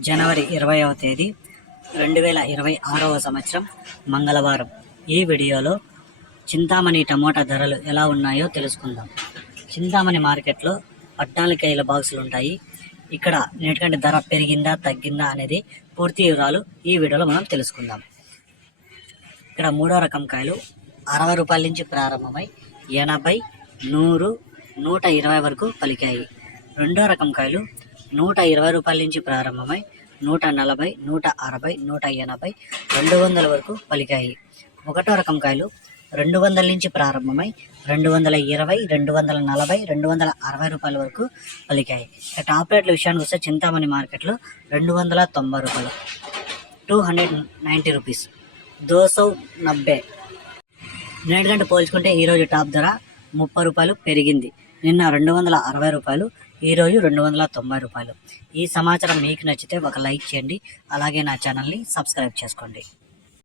జనవరి ఇరవైవ తేదీ రెండు వేల ఇరవై ఆరవ సంవత్సరం మంగళవారం. ఈ వీడియోలో చింతామణి టమోటా ధరలు ఎలా ఉన్నాయో తెలుసుకుందాం. చింతామణి మార్కెట్లో పద్నాలుగు కేజీల బాక్సులు ఉంటాయి. ఇక్కడ నేటికంటే ధర పెరిగిందా తగ్గిందా అనేది పూర్తి వివరాలు ఈ వీడియోలో మనం తెలుసుకుందాం. ఇక్కడ మూడో రకం కాయలు అరవై రూపాయల నుంచి ప్రారంభమై ఎనభై నూరు నూట ఇరవై వరకు పలికాయి. రెండో రకం కాయలు నూట ఇరవై రూపాయల నుంచి ప్రారంభమై నూట నలభై నూట అరవై నూట ఎనభై రెండు వందల వరకు పలికాయి. ఒకటో రకం కాయలు రెండు వందల నుంచి ప్రారంభమై రెండు వందల ఇరవై రెండు వందల నలభై రెండు వందల అరవై రూపాయల వరకు పలికాయి. టాప్ రేట్ల విషయానికి వస్తే చింతామణి మార్కెట్లో రెండు వందల తొంభై రూపాయలు two hundred ninety rupees. Dosa నబ్బే. నిన్నటికంటే పోల్చుకుంటే ఈరోజు టాప్ ధర ముప్పై రూపాయలు పెరిగింది. నిన్న రెండు వందల అరవై రూపాయలు ఈరోజు రెండు వందల తొంభై రూపాయలు. ఈ సమాచారం మీకు నచ్చితే ఒక లైక్ చేయండి అలాగే నా ఛానల్ని సబ్స్క్రైబ్ చేసుకోండి.